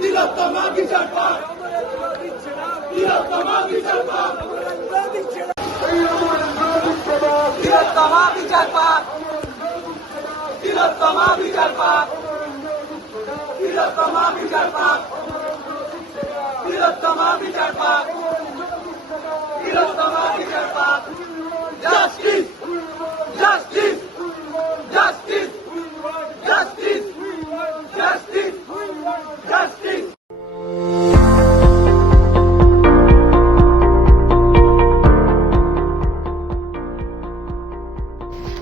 তিলোত্তমা বিচার পাক তিলোত্তমা বিচার পাক তিলোত্তমা বিচার পাক তিলোত্তমা বিচার পাক তিলোত্তমা বিচার পাক তিলোত্তমা বিচার পাক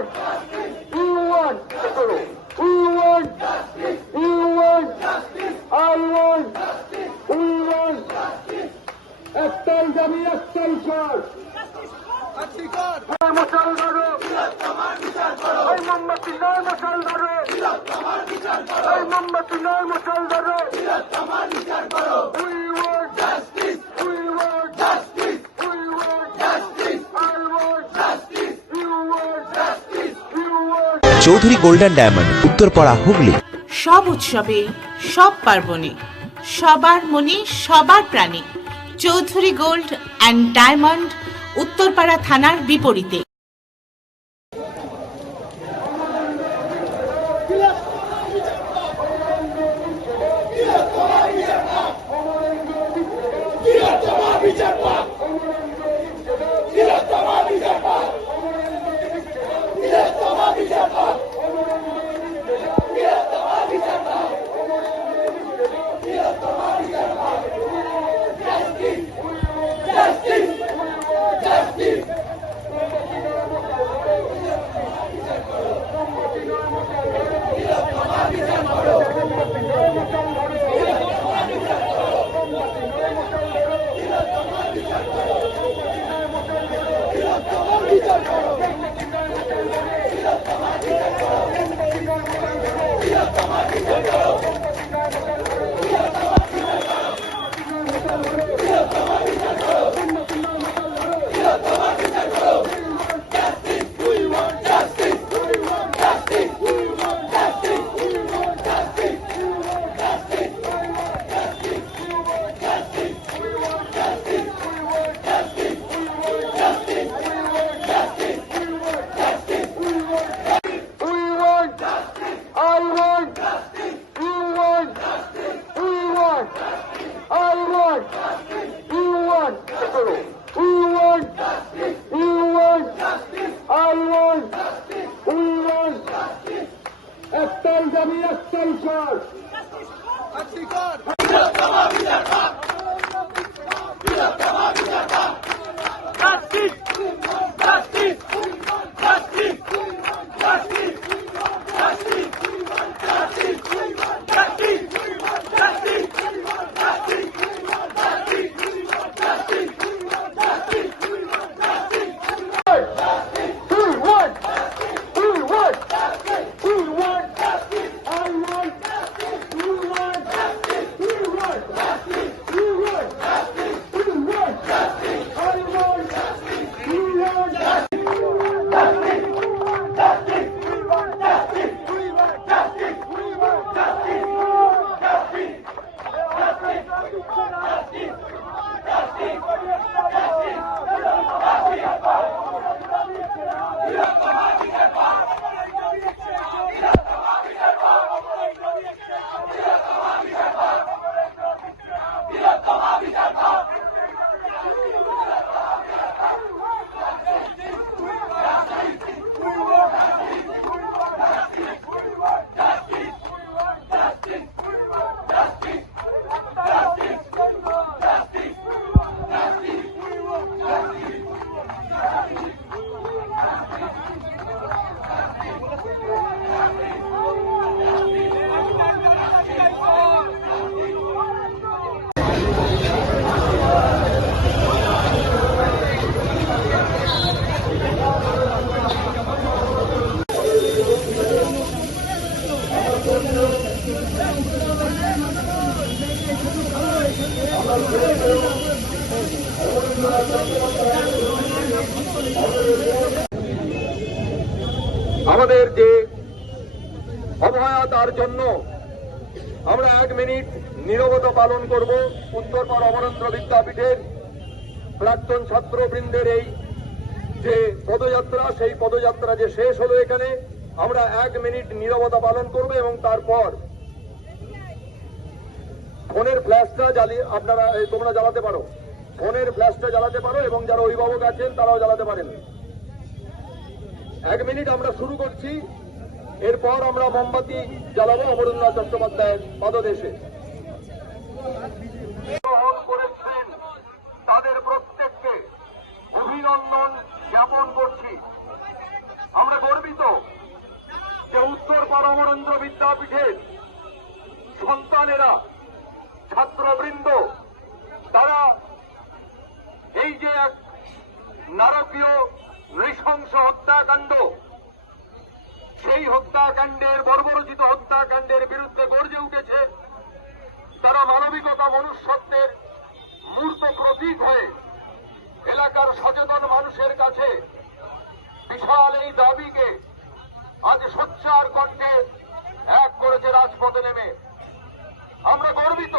want justice. You want justice. We want justice. You want justice. I want justice. We want justice. একটাই দাবি একটাই চার মশাল ধরো এই মোমবাতি নয় মশাল ধরো এই মোমবাতি নয় মশাল ধরো We want justice. We want justice. We want justice. I want justice. You want justice. You want Chowdhury golden diamond, Uttarpara Hooghly. সব উৎসবে, সব পার্বণে, সবার মনে সবার প্রাণে, Chowdhury gold and diamond, Uttarpara থানার বিপরীতে। উন্নয়ন। উন্নয়ন একটাই দাবি একটাই কর। আমাদের যে অবহেলা তার জন্য আমরা এক মিনিট নীরবতা পালন করব উত্তরপাড় অমরেন্দ্র বিদ্যাপীঠের প্রাক্তন ছাত্রবৃন্দের এই যে পদযাত্রা, সেই পদযাত্রা যে শেষ হলো এখানে, আমরা এক মিনিট নীরবতা পালন করব এবং তারপর ফোনের ফ্ল্যাশটা জ্বালিয়ে আপনারা, তোমরা জ্বালাতে পারো। ফোনের ফ্ল্যাশটা জ্বালাতে পারো এবং যারা অভিভাবক আছেন তারাও জ্বালাতে পারেন। এক মিনিট আমরা শুরু করছি। এরপর আমরা মোমবাতি জ্বালাবো অমরেন্দ্রনাথ চট্টোপাধ্যায়ের পদদেশে। তাদের প্রত্যেককে। অভিনন্দন জ্ঞাপন করছি। আমরা গর্বিত উত্তর বিদ্যাপীঠের সন্তানেরা, ছাত্রবৃন্দ তারা এই যে এক নারকীয় নৃশংস হত্যাকাণ্ড সেই হত্যাকাণ্ডের বর্বরচিত হত্যাকাণ্ডের বিরুদ্ধে গর্জে উঠেছে তারা মানবিকতা, মনুষ্যত্বের মূর্ত প্রতীক হয়ে এলাকার সচেতন মানুষের কাছে বিশাল এই দাবিকে আজ সোচ্চার কণ্ঠে এক করেছে রাজপথে নেমে। আমরা গর্বিত।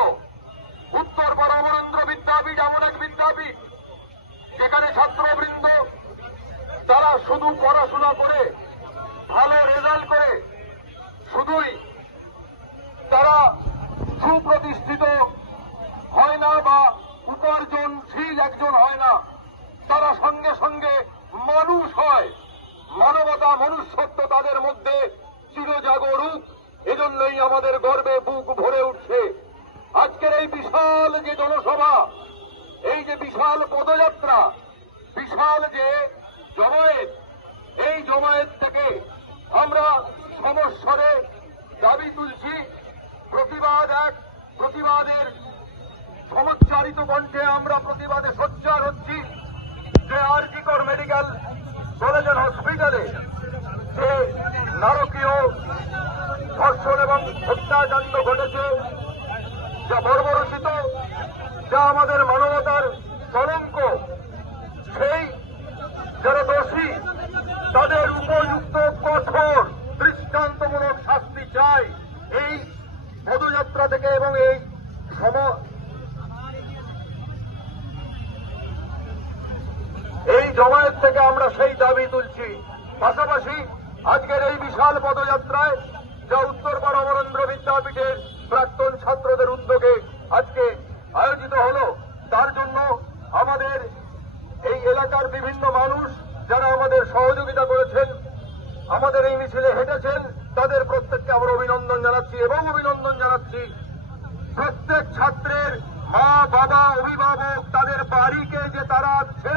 উত্তর পরমরেন্দ্র বিদ্যাপীঠ এমন এক বিদ্যাপীঠ যেখানে ছাত্রবৃন্দ তারা শুধু পড়াশোনা করে ভালো বিশাল যে জনসভা, এই যে বিশাল পদযাত্রা, বিশাল যে জমায়েত, এই জমায়েত থেকে আমরা সমস্বরে দাবি তুলছি, প্রতিবাদ এক, প্রতিবাদের সমচ্চারিত কণ্ঠে আমরা প্রতিবাদে সোচ্চার হচ্ছি যে আরজিকর মেডিকেল কলেজ অ্যান্ড হসপিটালে যে নারকীয় ধর্ষণ এবং হত্যাকাণ্ড ঘটেছে যা বর্বরচিত যা আমাদের have